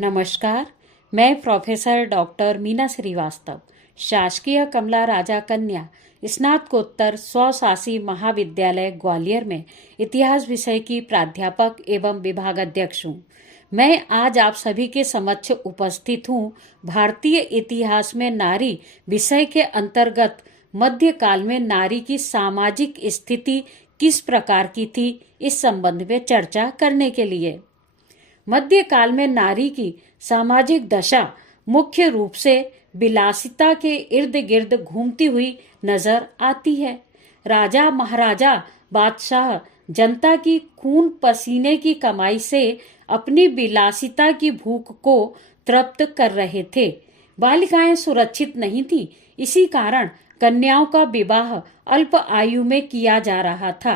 नमस्कार, मैं professor doctor Meena Srivastava, शासकीय कमला राजा कन्या स्नातकोत्तर स्वशासी महाविद्यालय ग्वालियर में इतिहास विषय की प्राध्यापक एवं विभागाध्यक्ष हूँ। मैं आज आप सभी के समक्ष उपस्थित हूँ भारतीय इतिहास में नारी विषय के अंतर्गत मध्यकाल में नारी की सामाजिक स्थिति किस प्रकार की थी, इस संबंध में चर्चा करने के लिए। मध्यकाल में नारी की सामाजिक दशा मुख्य रूप से विलासिता के इर्द गिर्द घूमती हुई नजर आती है। राजा महाराजा बादशाह जनता की खून पसीने की कमाई से अपनी विलासिता की भूख को तृप्त कर रहे थे। बालिकाएं सुरक्षित नहीं थी, इसी कारण कन्याओं का विवाह अल्प आयु में किया जा रहा था।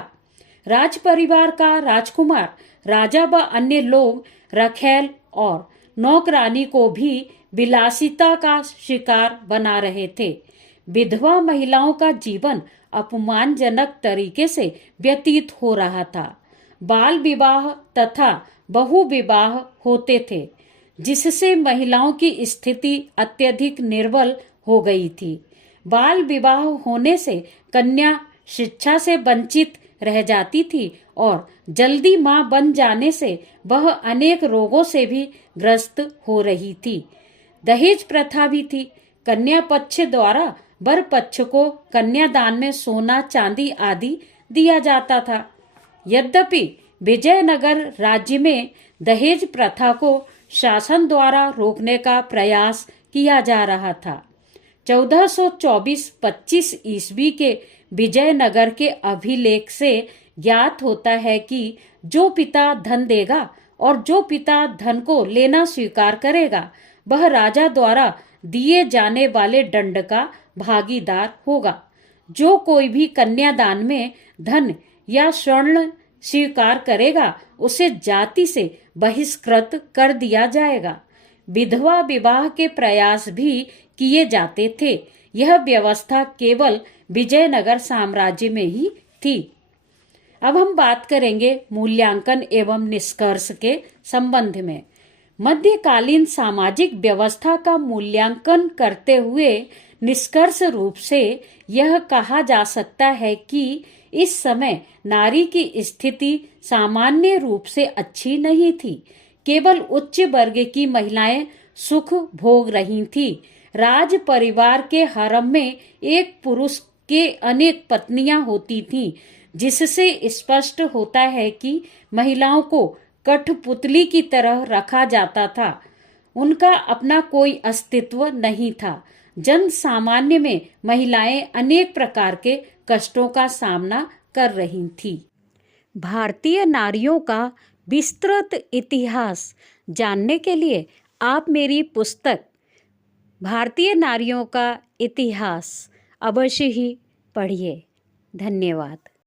राज परिवार का राजकुमार, राजा व अन्य लोग रखैल और नौकरानी को भी विलासिता का शिकार बना रहे थे। विधवा महिलाओं का जीवन अपमानजनक तरीके से व्यतीत हो रहा था। बाल विवाह तथा बहु विवाह होते थे, जिससे महिलाओं की स्थिति अत्यधिक निर्बल हो गई थी। बाल विवाह होने से कन्या शिक्षा से वंचित रह जाती थी और जल्दी मां बन जाने से वह अनेक रोगों से भी ग्रस्त हो रही थी। दहेज प्रथा भी थी। कन्या पक्ष द्वारा वर पक्ष को कन्यादान में सोना चांदी आदि दिया जाता था। यद्यपि विजयनगर राज्य में दहेज प्रथा को शासन द्वारा रोकने का प्रयास किया जा रहा था। 1424-25 ईस्वी के विजयनगर के अभिलेख से ज्ञात होता है कि जो पिता धन देगा और जो पिता धन को लेना स्वीकार करेगा, वह राजा द्वारा दिए जाने वाले दंड का भागीदार होगा। जो कोई भी कन्यादान में धन या स्वर्ण स्वीकार करेगा, उसे जाति से बहिष्कृत कर दिया जाएगा। विधवा विवाह के प्रयास भी किए जाते थे। यह व्यवस्था केवल विजयनगर साम्राज्य में ही थी। अब हम बात करेंगे मूल्यांकन एवं निष्कर्ष के संबंध में। मध्यकालीन सामाजिक व्यवस्था का मूल्यांकन करते हुए निष्कर्ष रूप से यह कहा जा सकता है कि इस समय नारी की स्थिति सामान्य रूप से अच्छी नहीं थी। केवल उच्च वर्ग की महिलाएं सुख भोग रही थी। राज परिवार के हरम में एक पुरुष के अनेक पत्नियां होती थीं, जिससे स्पष्ट होता है कि महिलाओं को कठपुतली की तरह रखा जाता था। उनका अपना कोई अस्तित्व नहीं था। जन सामान्य में महिलाएं अनेक प्रकार के कष्टों का सामना कर रही थीं। भारतीय नारियों का विस्तृत इतिहास जानने के लिए आप मेरी पुस्तक भारतीय नारियों का इतिहास अवश्य ही पढ़िए। धन्यवाद।